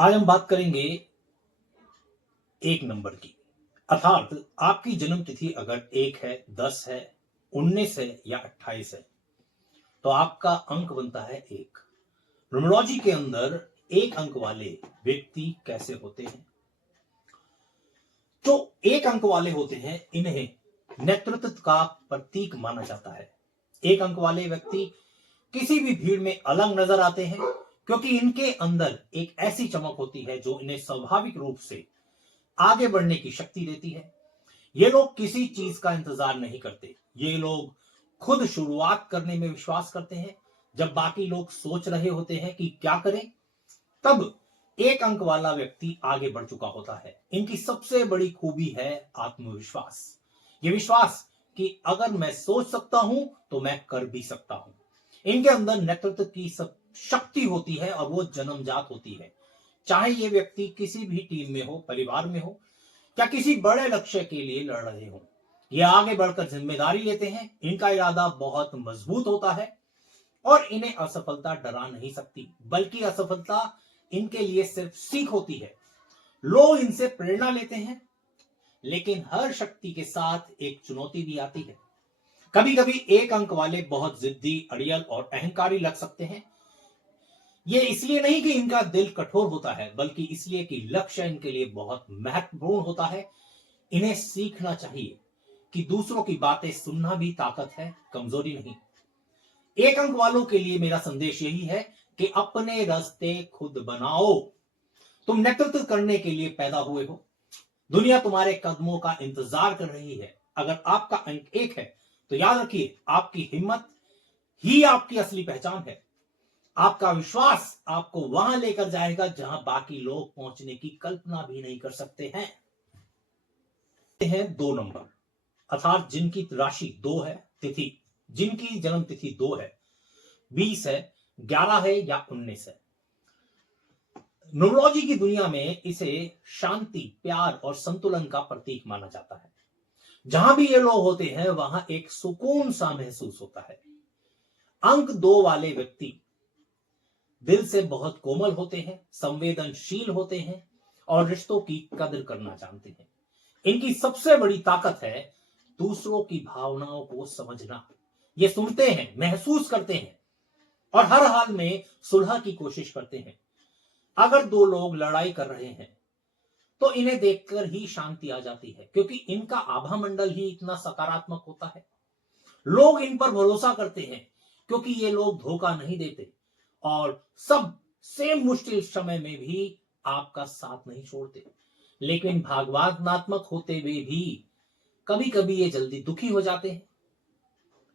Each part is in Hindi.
आज हम बात करेंगे एक नंबर की। अर्थात आपकी जन्म तिथि अगर 1 है, 10 है, 19 है या 28 है तो आपका अंक बनता है 1। न्यूमरोलॉजी के अंदर 1 अंक वाले व्यक्ति कैसे होते हैं? जो 1 अंक वाले होते हैं इन्हें नेतृत्व का प्रतीक माना जाता है। 1 अंक वाले व्यक्ति किसी भी भीड़ में अलग नजर आते हैं क्योंकि इनके अंदर एक ऐसी चमक होती है जो इन्हें स्वाभाविक रूप से आगे बढ़ने की शक्ति देती है। ये लोग किसी चीज का इंतजार नहीं करते। ये लोग खुद शुरुआत करने में विश्वास करते हैं। जब बाकी लोग सोच रहे होते हैं कि क्या करें, तब 1 अंक वाला व्यक्ति आगे बढ़ चुका होता है। इनकी सबसे बड़ी खूबी है आत्मविश्वास। ये विश्वास कि अगर मैं सोच सकता हूं तो मैं कर भी सकता हूं। इनके अंदर नेतृत्व की सब शक्ति होती है और वो जन्मजात होती है। चाहे ये व्यक्ति किसी भी टीम में हो, परिवार में हो या किसी बड़े लक्ष्य के लिए लड़ रहे हो, ये आगे बढ़कर जिम्मेदारी लेते हैं। इनका इरादा बहुत मजबूत होता है और इन्हें असफलता डरा नहीं सकती, बल्कि असफलता इनके लिए सिर्फ सीख होती है। लोग इनसे प्रेरणा लेते हैं, लेकिन हर शक्ति के साथ एक चुनौती भी आती है। कभी कभी 1 अंक वाले बहुत जिद्दी, अड़ियल और अहंकारी लग सकते हैं। ये इसलिए नहीं कि इनका दिल कठोर होता है, बल्कि इसलिए कि लक्ष्य इनके लिए बहुत महत्वपूर्ण होता है। इन्हें सीखना चाहिए कि दूसरों की बातें सुनना भी ताकत है, कमजोरी नहीं। 1 अंक वालों के लिए मेरा संदेश यही है कि अपने रास्ते खुद बनाओ। तुम नेतृत्व करने के लिए पैदा हुए हो। दुनिया तुम्हारे कदमों का इंतजार कर रही है। अगर आपका अंक 1 है तो याद रखिए, आपकी हिम्मत ही आपकी असली पहचान है। आपका विश्वास आपको वहां लेकर जाएगा जहां बाकी लोग पहुंचने की कल्पना भी नहीं कर सकते हैं। 2 नंबर, अर्थात जिनकी राशि 2 है, तिथि जिनकी जन्म तिथि 2 है, 20 है, 11 है या 19 है। न्यूमरोलॉजी की दुनिया में इसे शांति, प्यार और संतुलन का प्रतीक माना जाता है। जहां भी ये लोग होते हैं वहां एक सुकून सा महसूस होता है। अंक 2 वाले व्यक्ति दिल से बहुत कोमल होते हैं, संवेदनशील होते हैं और रिश्तों की कदर करना जानते हैं। इनकी सबसे बड़ी ताकत है दूसरों की भावनाओं को समझना। ये सुनते हैं, महसूस करते हैं और हर हाल में सुलह की कोशिश करते हैं। अगर 2 लोग लड़ाई कर रहे हैं तो इन्हें देखकर ही शांति आ जाती है, क्योंकि इनका आभा मंडल ही इतना सकारात्मक होता है। लोग इन पर भरोसा करते हैं क्योंकि ये लोग धोखा नहीं देते और सबसे मुश्किल समय में भी आपका साथ नहीं छोड़ते। लेकिन भावनात्मक होते हुए भी कभी कभी ये जल्दी दुखी हो जाते हैं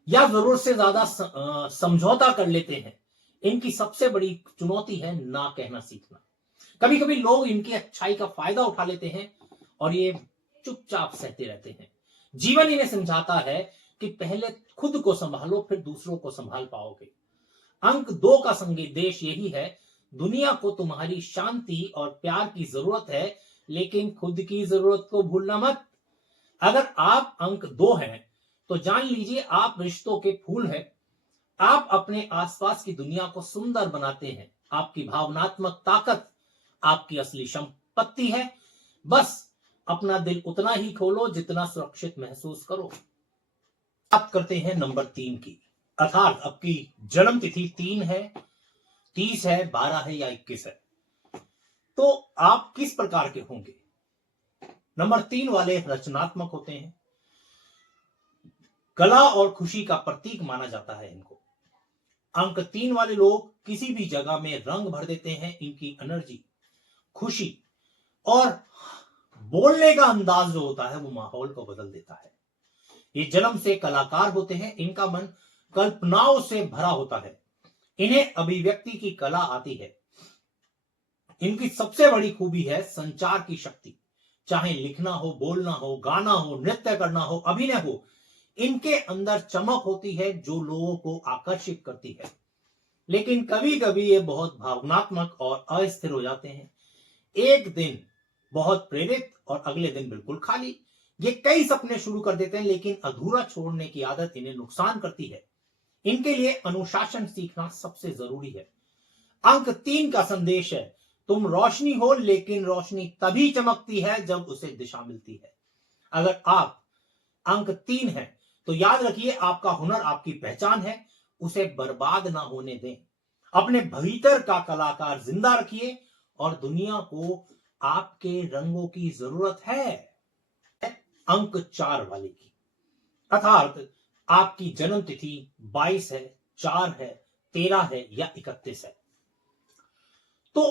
या जरूरत से ज्यादा समझौता कर लेते हैं। इनकी सबसे बड़ी चुनौती है ना कहना सीखना। कभी कभी लोग इनकी अच्छाई का फायदा उठा लेते हैं और ये चुपचाप सहते रहते हैं। जीवन इन्हें समझाता है कि पहले खुद को संभालो, फिर दूसरों को संभाल पाओगे। अंक 2 का संदेश यही है, दुनिया को तुम्हारी शांति और प्यार की जरूरत है, लेकिन खुद की जरूरत को भूलना मत। अगर आप अंक 2 हैं तो जान लीजिए आप रिश्तों के फूल हैं। आप अपने आसपास की दुनिया को सुंदर बनाते हैं। आपकी भावनात्मक ताकत आपकी असली संपत्ति है। बस अपना दिल उतना ही खोलो जितना सुरक्षित महसूस करो। बात करते हैं नंबर 3 की, अर्थात आपकी जन्म तिथि 3 है, 30 है, 12 है या 21 है, तो आप किस प्रकार के होंगे? नंबर 3 वाले रचनात्मक होते हैं। कला और खुशी का प्रतीक माना जाता है इनको। अंक 3 वाले लोग किसी भी जगह में रंग भर देते हैं। इनकी एनर्जी, खुशी और बोलने का अंदाज जो होता है वो माहौल को बदल देता है। ये जन्म से कलाकार होते हैं। इनका मन कल्पनाओं से भरा होता है। इन्हें अभिव्यक्ति की कला आती है। इनकी सबसे बड़ी खूबी है संचार की शक्ति। चाहे लिखना हो, बोलना हो, गाना हो, नृत्य करना हो, अभिनय हो, इनके अंदर चमक होती है जो लोगों को आकर्षित करती है। लेकिन कभी कभी ये बहुत भावनात्मक और अस्थिर हो जाते हैं। एक दिन बहुत प्रेरित और अगले दिन बिल्कुल खाली। ये कई सपने शुरू कर देते हैं, लेकिन अधूरा छोड़ने की आदत इन्हें नुकसान करती है। इनके लिए अनुशासन सीखना सबसे जरूरी है। अंक 3 का संदेश है, तुम रोशनी हो, लेकिन रोशनी तभी चमकती है जब उसे दिशा मिलती है। अगर आप अंक 3 है तो याद रखिए, आपका हुनर आपकी पहचान है, उसे बर्बाद ना होने दें। अपने भीतर का कलाकार जिंदा रखिए और दुनिया को आपके रंगों की जरूरत है। अंक 4 वाले की, अर्थात आपकी जन्म तिथि 22 है, 4 है, 13 है या 31 है। तो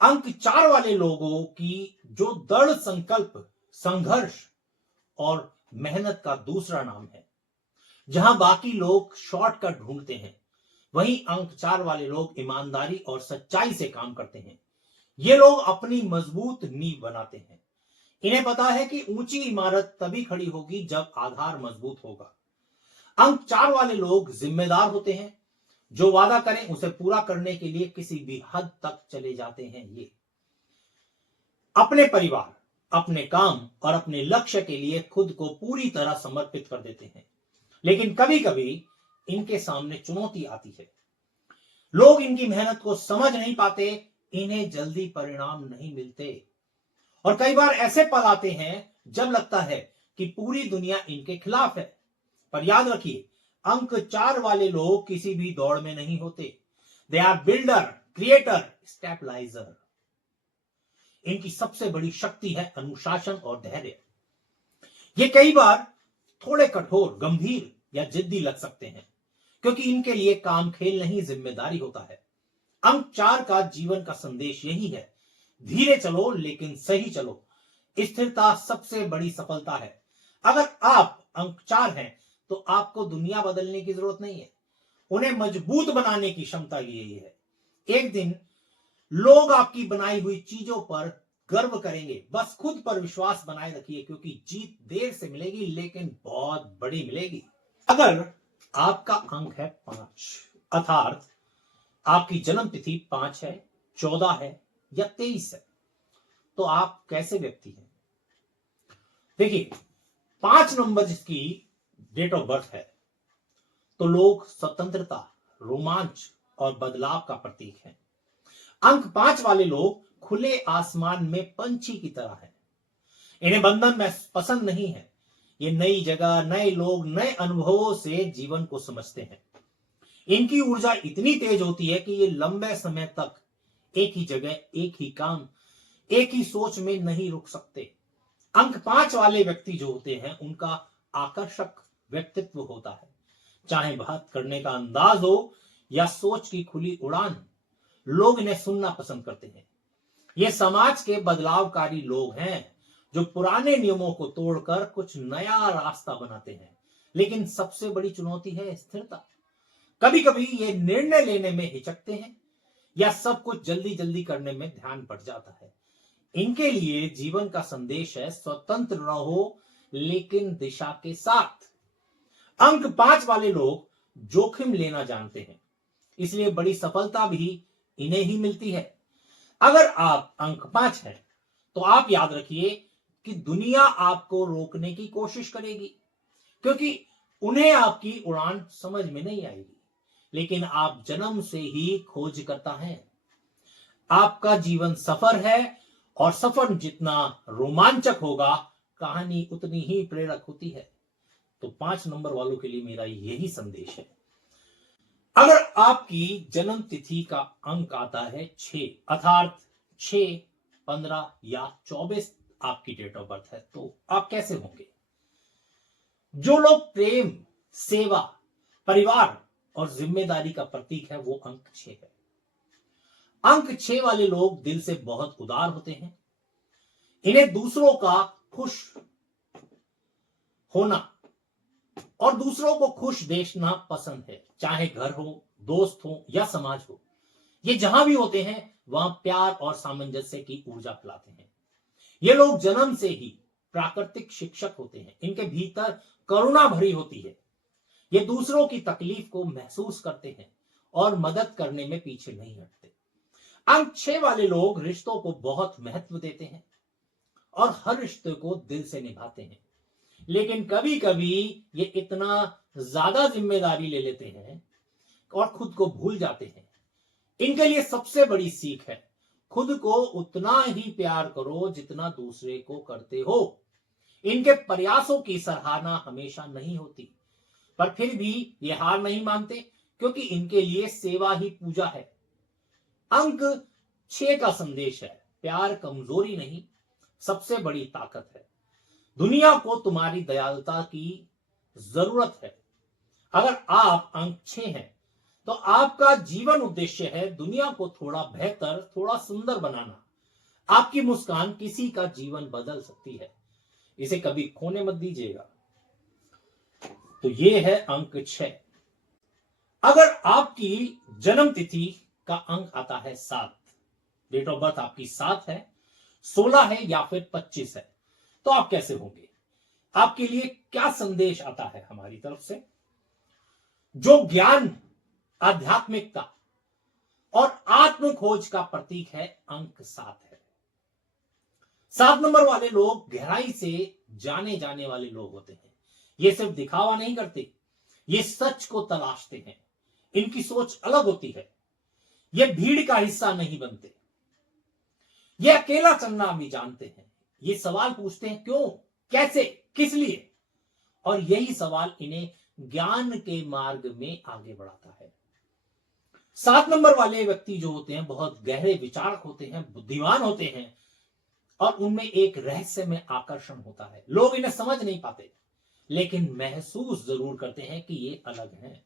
अंक 4 वाले लोगों की जो दृढ़ संकल्प, संघर्ष और मेहनत का दूसरा नाम है। जहां बाकी लोग शॉर्टकट ढूंढते हैं, वहीं अंक 4 वाले लोग ईमानदारी और सच्चाई से काम करते हैं। ये लोग अपनी मजबूत नींव बनाते हैं। इन्हें पता है कि ऊंची इमारत तभी खड़ी होगी जब आधार मजबूत होगा। अंक 4 वाले लोग जिम्मेदार होते हैं, जो वादा करें उसे पूरा करने के लिए किसी भी हद तक चले जाते हैं। ये अपने परिवार, अपने काम और अपने लक्ष्य के लिए खुद को पूरी तरह समर्पित कर देते हैं। लेकिन कभी कभी इनके सामने चुनौती आती है। लोग इनकी मेहनत को समझ नहीं पाते, इन्हें जल्दी परिणाम नहीं मिलते और कई बार ऐसे पल आते हैं जब लगता है कि पूरी दुनिया इनके खिलाफ है। पर याद रखिए, अंक 4 वाले लोग किसी भी दौड़ में नहीं होते। They are builder, creator, stabiliser. इनकी सबसे बड़ी शक्ति है अनुशासन और धैर्य। ये कई बार थोड़े कठोर, गंभीर या जिद्दी लग सकते हैं, क्योंकि इनके लिए काम खेल नहीं, जिम्मेदारी होता है। अंक 4 का जीवन का संदेश यही है, धीरे चलो लेकिन सही चलो। स्थिरता सबसे बड़ी सफलता है। अगर आप अंक 4 हैं तो आपको दुनिया बदलने की जरूरत नहीं है, उन्हें मजबूत बनाने की क्षमता यही है। एक दिन लोग आपकी बनाई हुई चीजों पर गर्व करेंगे। बस खुद पर विश्वास बनाए रखिए, क्योंकि जीत देर से मिलेगी लेकिन बहुत बड़ी मिलेगी। अगर आपका अंक है 5, अर्थात आपकी जन्म तिथि 5 है, 14 है या 23 है, तो आप कैसे व्यक्ति हैं? देखिए, 5 नंबर जिसकी डेट ऑफ बर्थ है, तो लोग स्वतंत्रता, रोमांच और बदलाव का प्रतीक हैं। अंक 5 वाले लोग खुले आसमान में पंछी की तरह हैं। इन्हें बंधन में पसंद नहीं है। ये नई जगह, नए लोग, नए अनुभवों से जीवन को समझते हैं। इनकी ऊर्जा इतनी तेज होती है कि ये लंबे समय तक एक ही जगह, एक ही काम, एक ही सोच में नहीं रुक सकते। अंक 5 वाले व्यक्ति जो होते हैं, उनका आकर्षक व्यक्तित्व होता है। चाहे बात करने का अंदाज हो या सोच की खुली उड़ान, लोग इन्हें सुनना पसंद करते हैं। ये समाज के बदलावकारी लोग हैं, जो पुराने नियमों को तोड़कर कुछ नया रास्ता बनाते हैं। लेकिन सबसे बड़ी चुनौती है स्थिरता। कभी कभी ये निर्णय लेने में हिचकते हैं या सब कुछ जल्दी जल्दी करने में ध्यान बढ़ जाता है। इनके लिए जीवन का संदेश है, स्वतंत्र रहो लेकिन दिशा के साथ। अंक 5 वाले लोग जोखिम लेना जानते हैं, इसलिए बड़ी सफलता भी इन्हें ही मिलती है। अगर आप अंक 5 हैं तो आप याद रखिए कि दुनिया आपको रोकने की कोशिश करेगी, क्योंकि उन्हें आपकी उड़ान समझ में नहीं आएगी। लेकिन आप जन्म से ही खोज करता है। आपका जीवन सफर है और सफर जितना रोमांचक होगा, कहानी उतनी ही प्रेरक होती है। तो 5 नंबर वालों के लिए मेरा यही संदेश है। अगर आपकी जन्म तिथि का अंक आता है 6, अर्थात 6, 15 या 24 आपकी डेट ऑफ बर्थ है, तो आप कैसे होंगे? जो लोग प्रेम, सेवा, परिवार और जिम्मेदारी का प्रतीक है, वो अंक 6 है। अंक 6 वाले लोग दिल से बहुत उदार होते हैं। इन्हें दूसरों का खुश होना और दूसरों को खुश देखना पसंद है। चाहे घर हो, दोस्त हो या समाज हो, ये जहां भी होते हैं वहां प्यार और सामंजस्य की ऊर्जा फैलाते हैं। ये लोग जन्म से ही प्राकृतिक शिक्षक होते हैं। इनके भीतर करुणा भरी होती है। ये दूसरों की तकलीफ को महसूस करते हैं और मदद करने में पीछे नहीं हटते। अंक 6 वाले लोग रिश्तों को बहुत महत्व देते हैं और हर रिश्ते को दिल से निभाते हैं। लेकिन कभी कभी ये इतना ज्यादा जिम्मेदारी ले लेते हैं और खुद को भूल जाते हैं। इनके लिए सबसे बड़ी सीख है, खुद को उतना ही प्यार करो जितना दूसरे को करते हो। इनके प्रयासों की सराहना हमेशा नहीं होती, पर फिर भी ये हार नहीं मानते, क्योंकि इनके लिए सेवा ही पूजा है। अंक 6 का संदेश है, प्यार कमजोरी नहीं, सबसे बड़ी ताकत है। दुनिया को तुम्हारी दयालुता की जरूरत है। अगर आप अंक 6 हैं तो आपका जीवन उद्देश्य है दुनिया को थोड़ा बेहतर, थोड़ा सुंदर बनाना। आपकी मुस्कान किसी का जीवन बदल सकती है, इसे कभी खोने मत दीजिएगा। तो ये है अंक 6। अगर आपकी जन्म तिथि का अंक आता है 7, डेट ऑफ बर्थ आपकी 7 है, 16 है या फिर 25 है, तो आप कैसे होंगे? आपके लिए क्या संदेश आता है हमारी तरफ से? जो ज्ञान, आध्यात्मिकता और आत्म खोज का प्रतीक है, अंक 7 है। 7 नंबर वाले लोग गहराई से जाने जाने वाले लोग होते हैं। ये सिर्फ दिखावा नहीं करते, ये सच को तलाशते हैं। इनकी सोच अलग होती है। ये भीड़ का हिस्सा नहीं बनते, ये अकेला चलना भी जानते हैं। ये सवाल पूछते हैं, क्यों, कैसे, किस लिए, और यही सवाल इन्हें ज्ञान के मार्ग में आगे बढ़ाता है। 7 नंबर वाले व्यक्ति जो होते हैं बहुत गहरे विचारक होते हैं, बुद्धिमान होते हैं, और उनमें एक रहस्यमय आकर्षण होता है। लोग इन्हें समझ नहीं पाते, लेकिन महसूस जरूर करते हैं कि ये अलग हैं।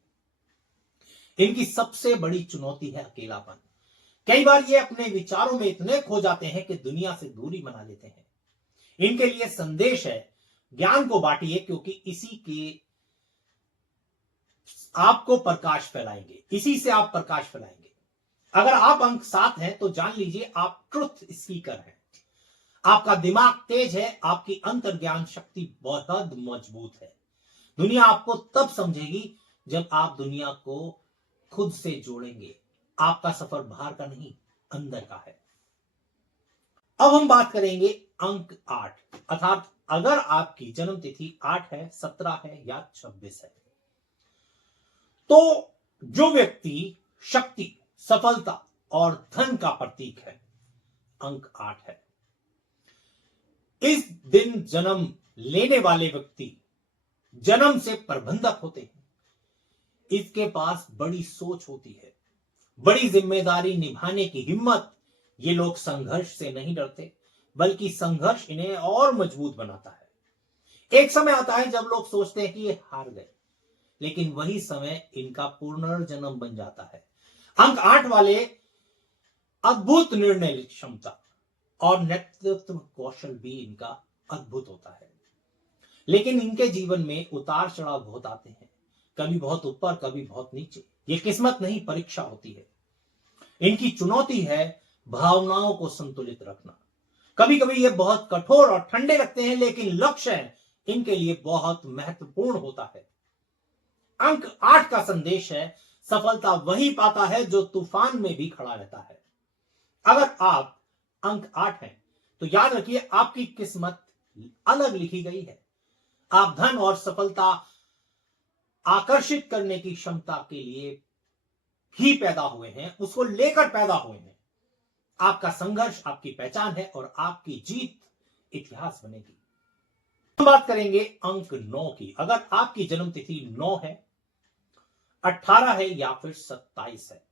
इनकी सबसे बड़ी चुनौती है अकेलापन। कई बार ये अपने विचारों में इतने खो जाते हैं कि दुनिया से दूरी बना लेते हैं। इनके लिए संदेश है, ज्ञान को बांटिए, क्योंकि इसी के आपको प्रकाश फैलाएंगे, इसी से आप प्रकाश फैलाएंगे। अगर आप अंक 7 हैं तो जान लीजिए आप ट्रुथ स्पीकर हैं। आपका दिमाग तेज है, आपकी अंतर्ज्ञान शक्ति बहुत मजबूत है। दुनिया आपको तब समझेगी जब आप दुनिया को खुद से जोड़ेंगे। आपका सफर बाहर का नहीं, अंदर का है। अब हम बात करेंगे अंक 8, अर्थात अगर आपकी जन्म तिथि 8 है, 17 है या 26 है, तो जो व्यक्ति शक्ति, सफलता और धन का प्रतीक है, अंक 8 है। इस दिन जन्म लेने वाले व्यक्ति जन्म से प्रबंधक होते हैं। इसके पास बड़ी सोच होती है, बड़ी जिम्मेदारी निभाने की हिम्मत। ये लोग संघर्ष से नहीं डरते, बल्कि संघर्ष इन्हें और मजबूत बनाता है। एक समय आता है जब लोग सोचते हैं कि ये हार गए, लेकिन वही समय इनका पुनर्जन्म बन जाता है। अंक 8 वाले अद्भुत निर्णय क्षमता और नेतृत्व कौशल भी इनका अद्भुत होता है। लेकिन इनके जीवन में उतार चढ़ाव बहुत आते हैं, कभी बहुत ऊपर, कभी बहुत नीचे। ये किस्मत नहीं, परीक्षा होती है। इनकी चुनौती है भावनाओं को संतुलित रखना। कभी कभी ये बहुत कठोर और ठंडे लगते हैं, लेकिन लक्ष्य इनके लिए बहुत महत्वपूर्ण होता है। अंक 8 का संदेश है, सफलता वही पाता है जो तूफान में भी खड़ा रहता है। अगर आप अंक 8 हैं तो याद रखिए आपकी किस्मत अलग लिखी गई है। आप धन और सफलता आकर्षित करने की क्षमता के लिए ही पैदा हुए हैं, उसको लेकर पैदा हुए हैं। आपका संघर्ष आपकी पहचान है और आपकी जीत इतिहास बनेगी। हम बात करेंगे अंक 9 की। अगर आपकी जन्म तिथि 9 है, 18 है या फिर 27 है,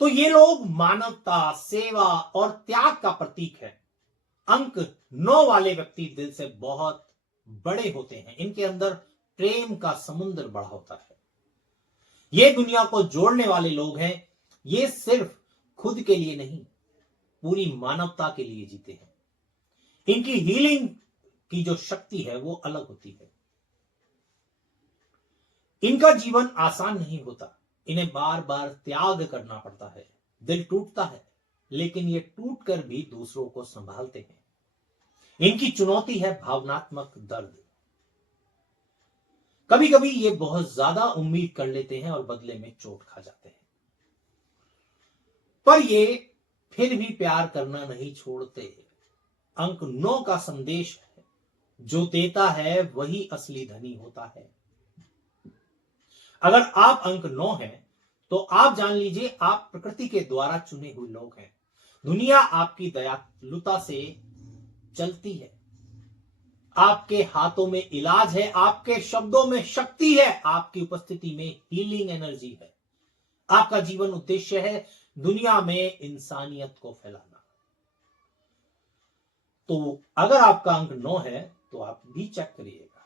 तो ये लोग मानवता, सेवा और त्याग का प्रतीक है। अंक 9 वाले व्यक्ति दिल से बहुत बड़े होते हैं। इनके अंदर प्रेम का समुद्र बड़ा होता है। ये दुनिया को जोड़ने वाले लोग हैं। ये सिर्फ खुद के लिए नहीं, पूरी मानवता के लिए जीते हैं। इनकी हीलिंग की जो शक्ति है वो अलग होती है। इनका जीवन आसान नहीं होता, इन्हें बार बार त्याग करना पड़ता है। दिल टूटता है, लेकिन ये टूटकर भी दूसरों को संभालते हैं। इनकी चुनौती है भावनात्मक दर्द। कभी कभी ये बहुत ज्यादा उम्मीद कर लेते हैं और बदले में चोट खा जाते हैं, पर ये फिर भी प्यार करना नहीं छोड़ते। अंक 9 का संदेश है, जो देता है वही असली धनी होता है। अगर आप अंक 9 हैं तो आप जान लीजिए आप प्रकृति के द्वारा चुने हुए लोग हैं। दुनिया आपकी दयालुता से चलती है। आपके हाथों में इलाज है, आपके शब्दों में शक्ति है, आपकी उपस्थिति में हीलिंग एनर्जी है। आपका जीवन उद्देश्य है दुनिया में इंसानियत को फैलाना। तो अगर आपका अंक 9 है तो आप भी चेक करिएगा।